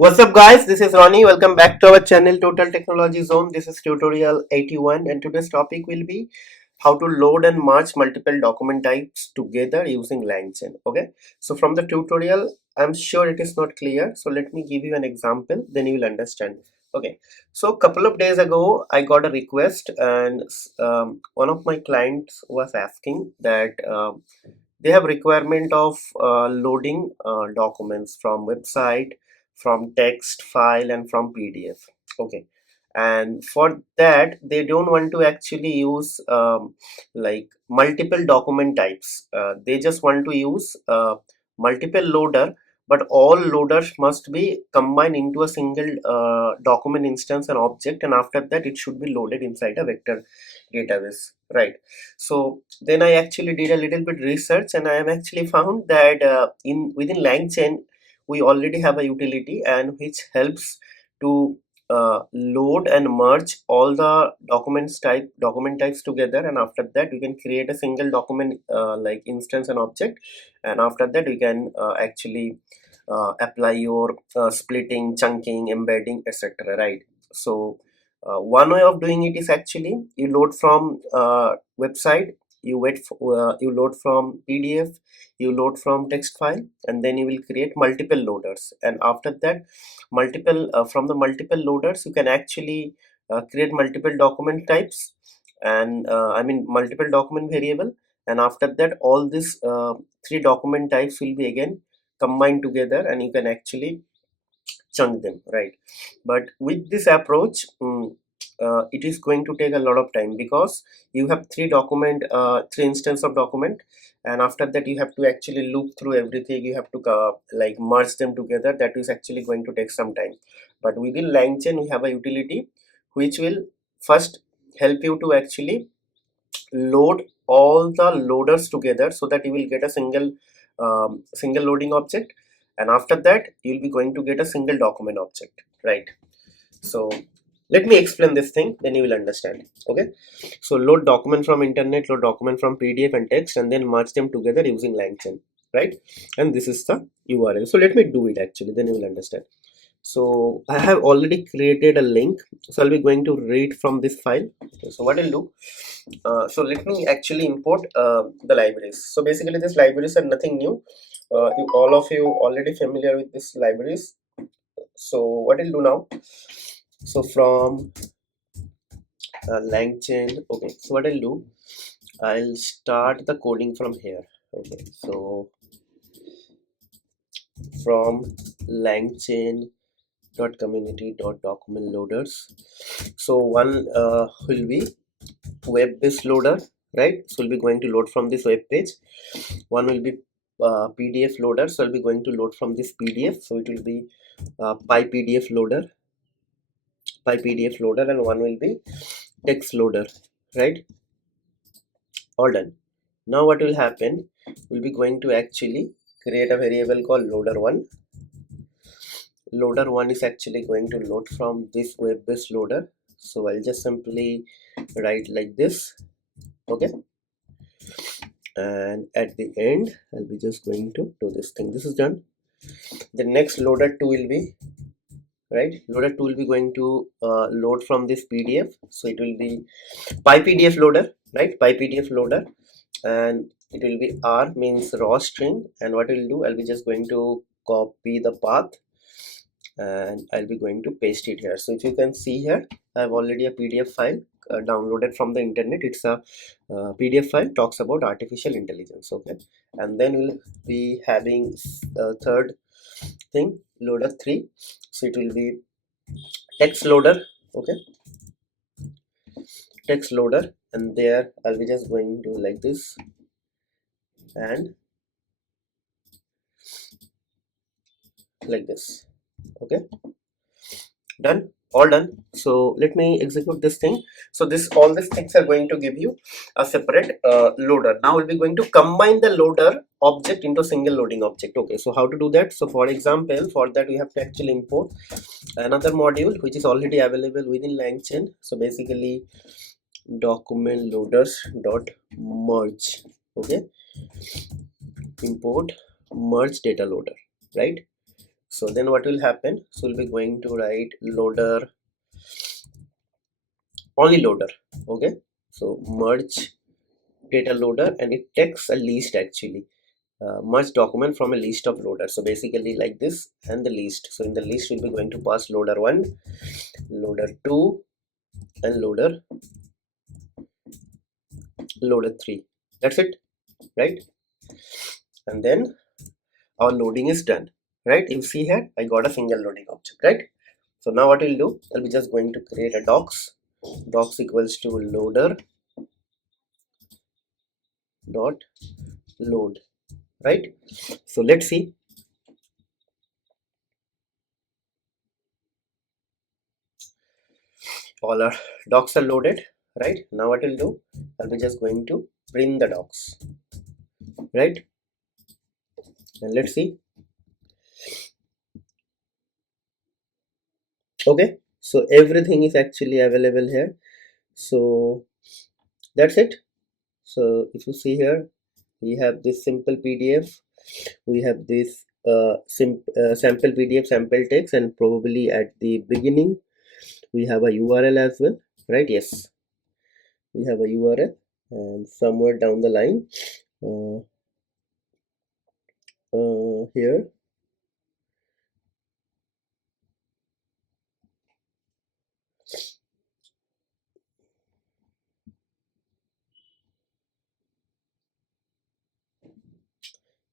What's up guys, this is Ronnie. Welcome back to our channel Total Technology Zone. This is tutorial 81 and today's topic will be how to load and merge multiple document types together using Langchain. Okay, so from the tutorial I'm sure it is not clear, so let me give you an example, then you will understand. Okay, so a couple of days ago I got a request and one of my clients was asking that they have requirement of loading documents from website, from text file and from PDF. Okay, and for that they don't want to actually use like multiple document types. They just want to use multiple loader, but all loaders must be combined into a single document instance and object, and after that it should be loaded inside a vector database, right? So then I actually did a little bit research and I have actually found that in within Langchain we already have a utility and which helps to load and merge all the document types together, and after that you can create a single document like instance and object, and after that you can actually apply your splitting, chunking, embedding, etc., right? So one way of doing it is actually you load from website, you load from PDF, you load from text file, and then you will create multiple loaders, and after that multiple from the multiple loaders you can actually create multiple document types, and I mean multiple document variable, and after that all these three document types will be again combined together and you can actually chunk them, right? But with this approach, it is going to take a lot of time because you have three instance of document, and after that you have to actually loop through everything, you have to like merge them together. That is actually going to take some time. But within Langchain we have a utility which will first help you to actually load all the loaders together so that you will get a single loading object, and after that you'll be going to get a single document object, right? So let me explain this thing, then you will understand. Okay, so load document from internet, load document from PDF and text, and then merge them together using Langchain, right? And this is the URL. So let me do it actually, then you will understand. So I have already created a link, so I'll be going to read from this file. So what I'll do, so let me actually import the libraries. So basically these libraries are nothing new. All of you already familiar with these libraries. So what I'll do now, so from Langchain, okay, so what I'll do, I'll start the coding from here. Okay, so from Langchain dot community dot document loaders, so one will be web based loader, right? So we'll be going to load from this web page. One will be PDF loader, so I'll be going to load from this PDF, so it will be py pdf loader, and one will be text loader, right? All done. Now what will happen, we'll be going to actually create a variable called loader1. Loader1 is actually going to load from this web based loader, so I'll just simply write like this. Okay, and at the end I'll be just going to do this thing. This is done. The next loader 2 will be, right, loader 2 will be going to load from this PDF, so it will be py-pdf loader, right? Py-pdf loader, and it will be r means raw string, and what we'll do, I'll be just going to copy the path and I'll be going to paste it here. So if you can see here, I have already a PDF file downloaded from the internet. It's a PDF file, talks about artificial intelligence. Okay, and then we'll be having third thing, loader 3. So it will be text loader. Okay, text loader, and there I'll be just going to like this and like this. Okay, done, all done. So let me execute this thing. So this, all these things are going to give you a separate loader. Now we'll be going to combine the loader object into single loading object. Okay, so how to do that? So for example, for that we have to actually import another module which is already available within Langchain. So basically document loaders dot merge. Okay, import merge data loader, right? So then what will happen? So we'll be going to write loader, only loader. Okay, so merge data loader, and it takes a list actually. Merge document from a list of loaders. So basically like this, and the list. So in the list we'll be going to pass loader 1, loader 2, and loader 3. That's it, right? And then our loading is done, right? You see here I got a single loading object, right? So now what we'll do, I'll be just going to create a docs equals to loader dot load, right? So let's see. All our docs are loaded, right? Now what we'll do, I'll be just going to print the docs, right? And let's see. Okay, so everything is actually available here. So that's it. So if you see here, we have this simple PDF, we have this sample PDF, sample text, and probably at the beginning we have a URL as well, right? Yes, we have a URL, and somewhere down the line uh, here,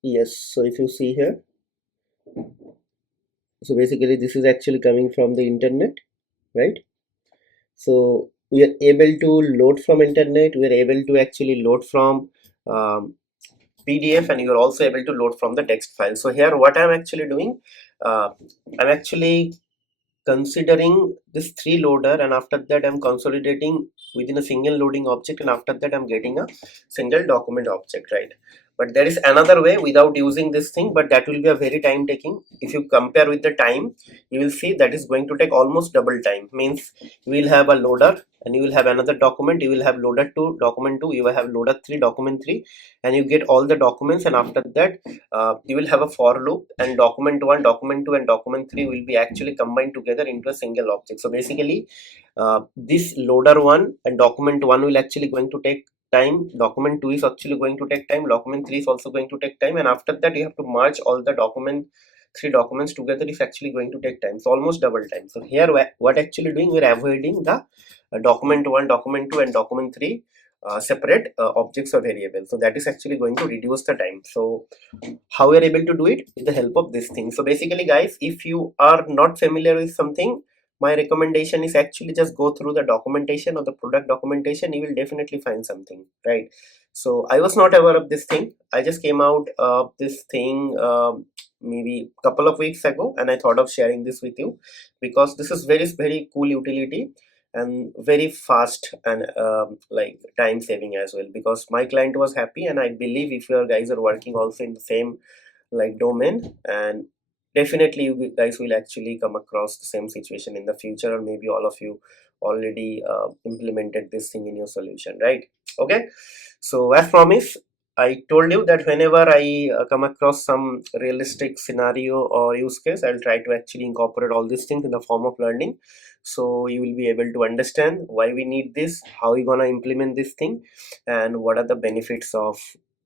yes. So if you see here, so basically this is actually coming from the internet, right? So we are able to load from internet, we are able to actually load from PDF, and you are also able to load from the text file. So here what I'm actually doing, uh, I'm actually considering this 3 loader, and after that I'm consolidating within a single loading object, and after that I'm getting a single document object, right? But there is another way without using this thing, but that will be a very time taking. If you compare with the time, you will see that is going to take almost double time. Means you will have a loader, and you will have another document, you will have loader 2, document 2, you will have loader 3, document 3, and you get all the documents, and after that you will have a for loop, and document 1, document 2, and document 3 will be actually combined together into a single object. So basically this loader 1 and document 1 will actually going to take time, document 2 is actually going to take time, document 3 is also going to take time, and after that you have to merge all the document 3 documents together, is actually going to take time. So almost double time. So here what actually doing, we're avoiding the document 1, document 2, and document 3 separate objects or variables. So that is actually going to reduce the time. So how we are able to do it with the help of this thing. So basically guys, if you are not familiar with something, my recommendation is actually just go through the documentation or the product documentation, you will definitely find something, right? So I was not aware of this thing, I just came out of this thing maybe a couple of weeks ago, and I thought of sharing this with you because this is very cool utility and very fast, and like time saving as well, because my client was happy, and I believe if your guys are working also in the same like domain, and definitely you guys will actually come across the same situation in the future, or maybe all of you already implemented this thing in your solution, right? Okay, so as promised, I told you that whenever I come across some realistic scenario or use case, I'll try to actually incorporate all these things in the form of learning, so you will be able to understand why we need this, how we gonna implement this thing, and what are the benefits of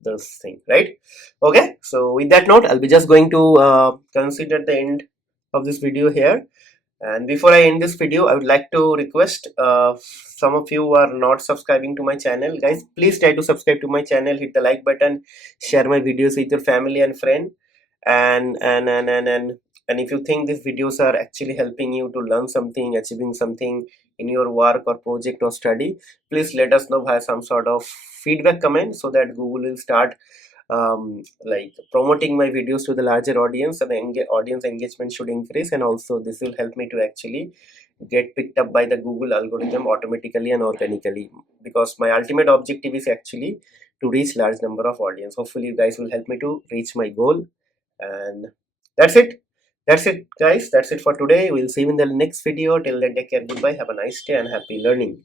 this thing, right? Okay, so with that note, I'll be just going to consider the end of this video here. And before I end this video, I would like to request some of you who are not subscribing to my channel, guys, please try to subscribe to my channel, hit the like button, share my videos with your family and friend, and if you think these videos are actually helping you to learn something, achieving something in your work or project or study, please let us know via some sort of feedback comment, so that Google will start like promoting my videos to the larger audience, and the audience engagement should increase, and also this will help me to actually get picked up by the Google algorithm automatically and organically, because my ultimate objective is actually to reach large number of audience. Hopefully you guys will help me to reach my goal. And that's it, guys, that's it for today. We'll see you in the next video. Till then, take care, goodbye, have a nice day, and happy learning.